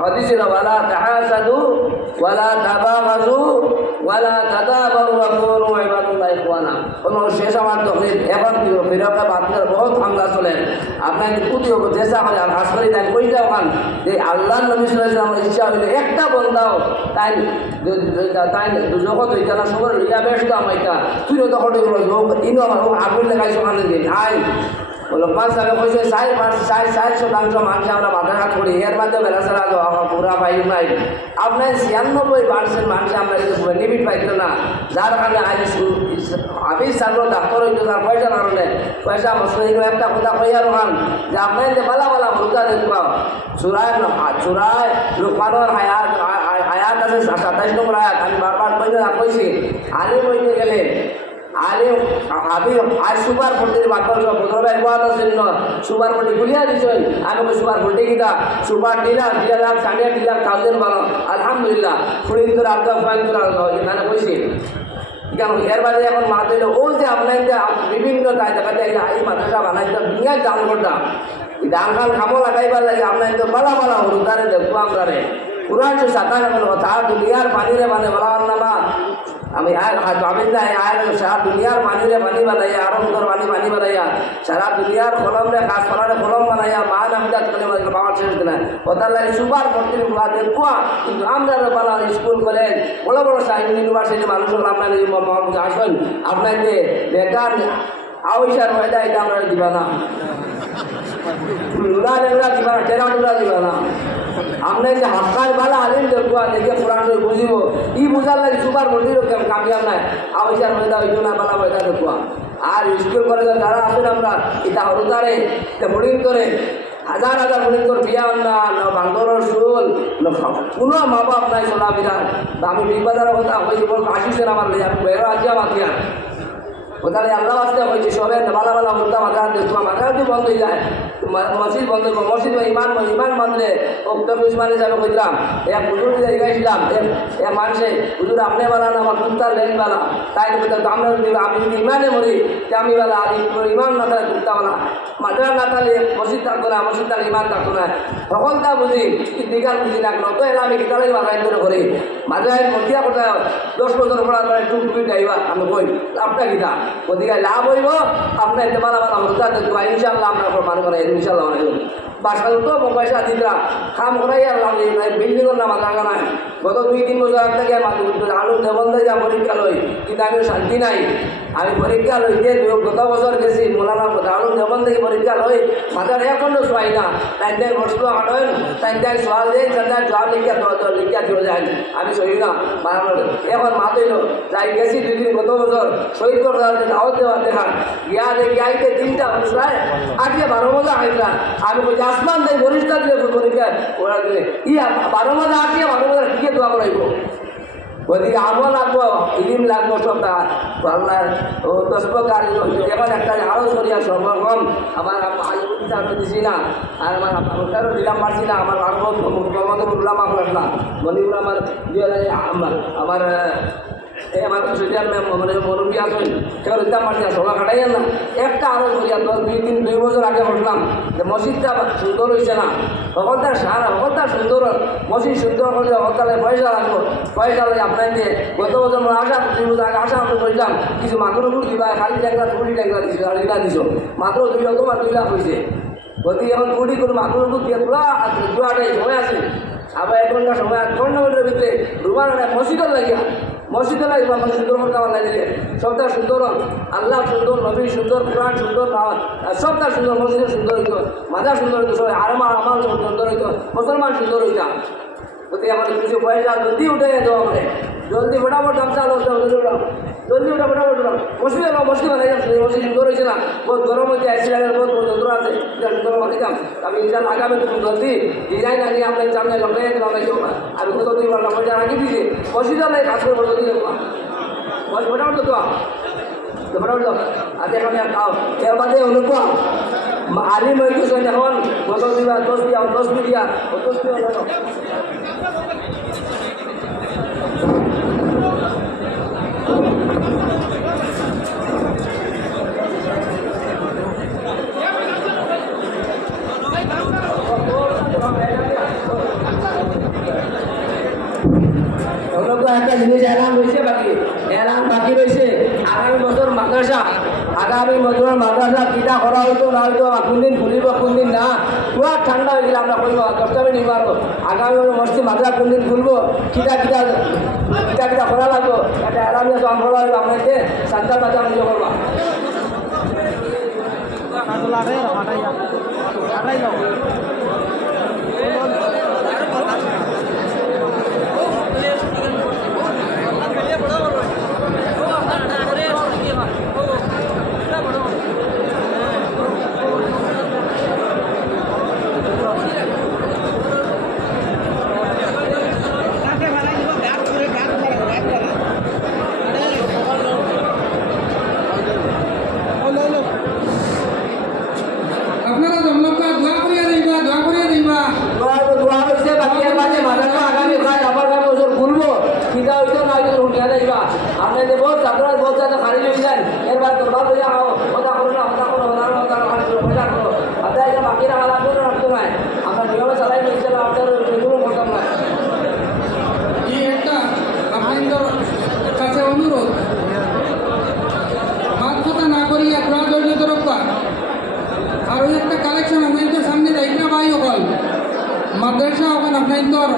হাদিসে ওয়ালা তাহাসাদু ওয়ালা তাবাগাজু ওয়ালা তাদাবারু ওয়া কুনু ইবাদাল্লাহি ইখওয়ানা। কোন শেষ আমার তকলিফ এখন কি ফিরাকা বাতর বহুত হামলা চলে আপনার কুতি হবে দেশা হয় আর আসরি তাই কইটা ওখান যে আল্লাহর নবী সাল্লাল্লাহু আলাইহি ওয়াসাল্লাম ইচ্ছা হইলে একটা বন্দাও তাই তাই জগৎ হইতা না সবার লইয়া ব্যস্ত আমাইতা তুই তো হটে ইনো আমার আগুন লাগাইছো ওখানে দিন আই লোকমান সাহেব কইছে 60% মানুষ আমরা বাধাঘাত করি এর মাঝে বেলাসারা পুরা পাই নাই আপনার 96% মানুষ আমরা বেনিফিট পাইতো না যার কারণে আজ আমি সাগর ডাক্তার হইতো তার পয়সার কারণে পয়সা মশলা একটা কথা কইয়া রোহান যে আপনার বালা বালা ভূতা দেখবা চূড়ায় লোকমানোর আয়াত আছে 27 নম্বর আয়াত আমি বারবার কইছি আলিম হইতে গেলে আরে আমি আজ সুপার ফোর্টির বাকল সব প্রথমে একবার জন্য সুপার ফোর্টি গুলিয়া দিছেন আমি সুপার ফোর্টি কিনা সুপার ডিলার 2,500,000 বানো আলহামদুলিল্লাহ ফুরিন তোর আব্দুল ফাইন তোর এখানে কইছি কেন এর বাদে এখন মাথা দিল ও যে আপনার বিভিন্ন জায়গাতে এই মাথাটা বানাইতে বিরাট দান করতাম দান খান খামো লাগাইবার লাগে আপনার বালা বালা হরুদারে দেখবো আমরা রে পুরান সাঁতার কথা দুনিয়ার পানিরে মানে বলা না আমি আমি সারা দুনিয়ার পানিরে পানি বানাইয়া আরম্ভর পানি বানাইয়া সারা দুনিয়ার কলম রে গাছ পালারে কলম বানাইয়া মা নামজাত করে বাবার ছেড়ে দিলেন ওটার লাগে সুপার ভর্তির দেখুয়া কিন্তু আমরা বালা স্কুল কলেজ বড় বড় ইউনিভার্সিটি মানুষ আপনার আসবেন আপনাকে বেকার আওয়ার ময়দা এটা আমরা দিবা না দিবা না টেরা দিবা না আমরা যে হাক্কার বালা আলিম দেখবো দেখে কোরআন বুঝিব ই বুঝার লাগে সুপার মন্দির কামিয়াব নাই আওয়ার ময়দা হইতো না বালা ময়দা দেখবো আর স্কুল কলেজে যারা আসেন আমরা এটা হরুদারে বোর্ডিং করে হাজার হাজার বোর্ডিং করে বিয়া না বান্দরের সুরুল কোনো মা বাপ নাই চলা বিরাট আমি বিগবাজারের কথা হয়েছি বল আসিছেন আমার লিয়া বেরো আছি আমার দিয়া ওখানে আল্লাহ আসতে হয়েছে সবে বালা বালা মুদ্রা মাথা দেখবো মাথা যদি বন্ধ হয়ে যায় মসজিদ বন্ধ করবো মসজিদ ইমান মানলে অক্টর উসমান হিসাবে কইলাম এক হুজুর গেছিলাম এক মানুষে হুজুর আপনি বালা না আমার কুত্তার লেন বালা তাই আমরা যদি আমি যদি ইমানে মরি আমি বালা আর ইমান না তাহলে কুত্তা বালা মাদ্রাস না তাহলে মসজিদ থাকতো না মসজিদ তাহলে ইমান থাকতো না তখন তা বুঝি দিঘার বুঝি না নত এলা আমি কিতালে বাগাই করে করি মাদ্রাস মতিয়া কথা 10 বছর পড়ার পরে টুকটুকি যাইবা আমি কই আপনার কিতা ওদিকে লাভ হইব আপনার এতে বালা বালা হতা দেখবা ইনশাল্লাহ আমরা প্রমাণ করে ইনশাল্লাহ অনেক বাসা তো পয়সা দিতরা কাম করাই আর বিল্ডিংয়ের নাম লাগা নাই গত 2-3 বছর আগ থেকে আলু দেবন্ধে যা পরীক্ষা লই কিন্তু আমি শান্তি নাই আমি পরীক্ষা লই যে গত বছর গেছি মোলানা আলু দেবন থেকে পরীক্ষা লই মাথার এখনো শোয়াই না তাই বসল আটেন তাই সোয়াল দেয় তাই জবাব লিখিয়া চলে যায় আমি সহি না এখন মাতইল যাই গেছি 2 দিন গত বছর শহীদ করে দাওয়াত দেওয়া দেখান গিয়া দেখি আইতে 3টা মানুষ প্রায় 8-12 মজা আইলা আমি বলছি আসমান দেয় বরিষ্ঠা দিলে পরীক্ষা ওরা দিলে 12 মজা 8-12 মজা টিকে দোয়া করাইব ওদিকে আমল লাগবো ইলিম লাগবো সব আল্লাহ ও দশপকার এখন একটা আরও সরিয়া সর্বরকম আমার দিছি না আর আমার ওটারও দিলাম পারছি না আমার আরো মোহাম্মদুল্লাহ মাহলাম মনিবুল আমার আমার আমার সুজার মানে মুরব্বী আসেন সেখানে দিতাম পারছি না সোলা খাটাই না একটা আরো করিয়া 2 বছর আগে বসলাম যে মসজিদটা সুন্দর হয়েছে না তখন তার সারা তখন তার সুন্দর মসজিদ সুন্দর করলে হকালে পয়সা লাগবো পয়সা লাগে আপনার দিয়ে গত বছর আশা 2 বছর আগে আশা আমরা করলাম কিছু মাগুর দিবা খালি ট্যাংরা 2 ট্যাংরা দিছো আর এটা দিছো মাত্র 2 লাখ হয়েছে গতি এখন 2 করে মাগুর দিয়ে পুরাটাই সময় আছে আবার 1 ঘন্টা সময় 1 ঘন্টার ভিতরে রুমান মসজিদও লাগিয়া মসজিদে লাগবে আমার সুন্দর মতো আমার লাগলে সবটা সুন্দর আল্লাহ সুন্দর নবী সুন্দর কোরআন সুন্দর সবটা সুন্দর মসজিদে সুন্দর হইতো মাথা সুন্দর হইতো সবাই আমার সুন্দর হইতো মুসলমান সুন্দর হইতাম যদি আমাদের কিছু পয়সা জলদি উঠে যেত আমাদের জলদি ফটাফট গামছা জলদি ওটা ফটাফট মসজিদ বানাই যাচ্ছে মসজিদ সুন্দর হয়েছে না বহুত গরম হয়েছে অ্যাক্সিডেন্টের বহুত যন্ত্র আছে সুন্দর বানাইতাম আমি এটা লাগাবে তুমি জলদি ডিজাইন আনি আপনার সামনে লগাই আমি কত 2 বার পয়সা রাখি দিয়েছি মসজিদ নাই কাজ করে জলদি ফটাফট তো ফটাফট আজ এখন খাও এর বাদে অনুপম আলিম হয়ে গেছে এখন গত 2 বার 10 দিয়া 10 দিয়া একটা জিনিস এলান রয়েছে বাকি, এলান বাকি রয়েছে আগামী বছর মাদ্রাসা, আগামী বছর মাদ্রাসা কিটা করা হইতো না হইতো, কোন দিন খুলিব কোন দিন না, পুরা ঠান্ডা হয়ে গেলে আমরা কইব দশটাবে নিয়ে পারবো। আগামী মসজিদ মাদ্রাসা কোন দিন খুলবো, কিটা কিটা কিটা কিটা করা লাগবো, একটা এলান জমা করা হইব আপনাকে সান্তা বাজা নিয়ে করবা। আপনারা জমলকা দোয়া করিয়া দিবা, দোয়া করিয়া দিবা। দোয়া হয়েছে বাকি এর মাঝে মাদ্রাসা আগামী কাজ আবার বছর খুলবো, কিটা হইতো না হইতো উঠিয়া যাইবা। আপনি যে বহুত ছাত্ররা বহুত ছাত্র খালি লই যান, এরবার দরবার লইয়া খাও, কথা করো না কথা করো না কথা পয়সা করো, আপনার এটা বাকি রাখা লাগবে না রাখতে নাই, আমরা নিয়মে চালাই নিচ্ছে না, আপনার এগুলো করতাম না। এই একটা আপনাদের কাছে অনুরোধ, বাদ কথা না করিয়া দোয়া ধৈর্য ধরবা। আর ওই একটা কালেকশন আপনাদের সামনে দেখনা ভাই, অকল মাদ্রাসা ওখানে আপনাদের